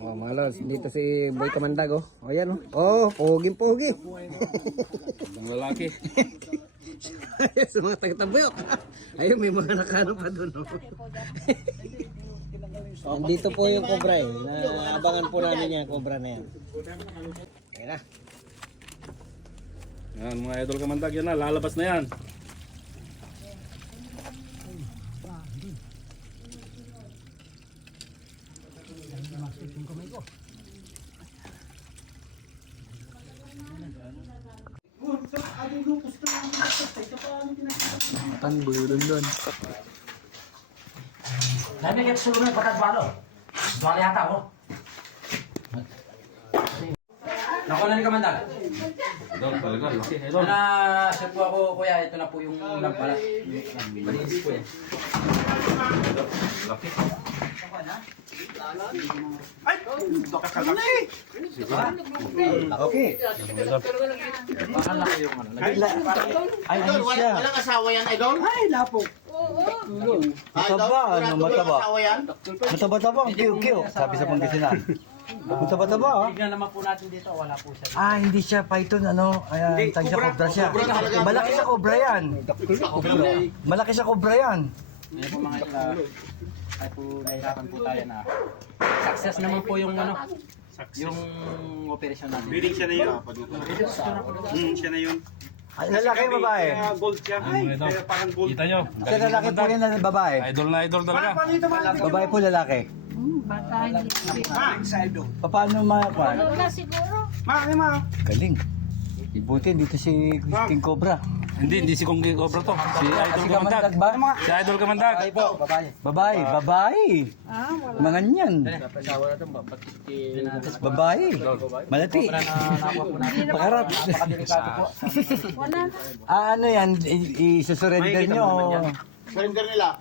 Oh, malos. Dito si Boy Kamandag, oh. Oh, yan, oh. Oh, pogi-pogi. Ang lalaki. Sa mga taga-tabuyok. Ayun, may mga nakano pa doon, oh. Nandito po yung cobra, eh. Naabangan po namin yung cobra na yan. Ayun na. Yan, mga idol Kamandag, yan na, lalabas na yan. Ang bulon doon. Dami kayo sulungan pagkat balo. Duwala yata ako. Nakuha ni Kamandag. Idol, talaga, laki. Idol. Ito na, share po ako kuya. Ito na po yung lampara. Malinis po yan. Laki. Okay. Baka laki yung ano. Ay, ano siya? Walang asawa yan, idol? Ay, lapok. Mataba, ano, mataba. Asawa yan? Mataba-taba, ang kiyo-kiyo. Sabi sa Pangasinan. Mataba-taba, ah. Tignan naman po natin dito. Wala po siya. Ah, hindi siya python, ano? Ayan, tag siya cobra siya. Cobra talaga. Malaki sa cobra yan. Malaki sa cobra yan. Ngayon po mga ila. Ay po, nahirapan po tayo na. Success naman po yung ano. Yung operation natin. Bidding siya na yun. Siya na yun. Ay, lalaki yung babae. Kaya gold siya. Kaya parang gold. Kita nyo. Sa lalaki po yan na babae. Idol na idol talaga. Babae po lalaki. Bata hindi. Paano makakuha? Ano na siguro? Galing. Ibutin dito si King Cobra. Hindi si Kong Cobra to. Si Idol Kamandag. ba? Si Idol Kamandag. Babae, babae. Ah, wala. Mga yan. Babae. Malati. Pakarap. Wala na. Ah, ano yan? Isusurrender nyo. Surrender nila.